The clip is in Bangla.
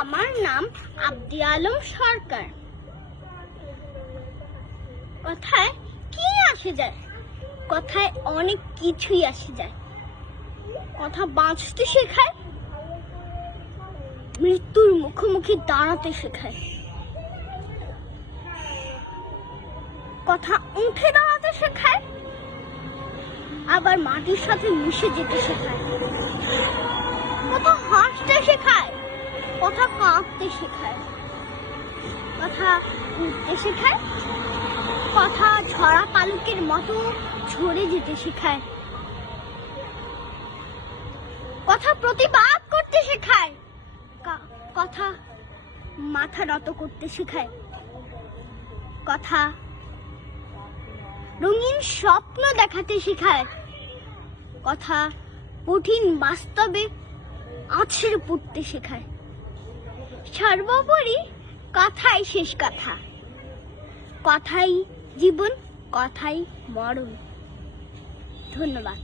আমার নাম আব্দি আলম সরকার। কথায় কি আসে যায়? কথায় অনেক কিছুই আসে যায়। কথা বাঁচতে শেখায়, মৃত্যুর মুখোমুখি দাঁড়াতে শেখায়। কথা উঠে দাঁড়াতে শেখায়, আবার মাটির সাথে মিশে যেতে শেখায়। কথা হাসতে শেখায়, কথা কাঁদতে শেখায়। কথা উঠতে শেখায়, কথা ঝরা পালকের মতো ঝরে যেতে শেখায়। কথা প্রতিবাদ করতে শেখায়, কথা মাথা নত করতে শেখায়। কথা রঙিন স্বপ্ন দেখাতে শেখায়। কথা কঠিন বাস্তবে আছড়ে পড়তে শেখায়। সর্বোপরি কথাই শেষ কথা। কথাই জীবন, কথাই মরণ। ধন্যবাদ।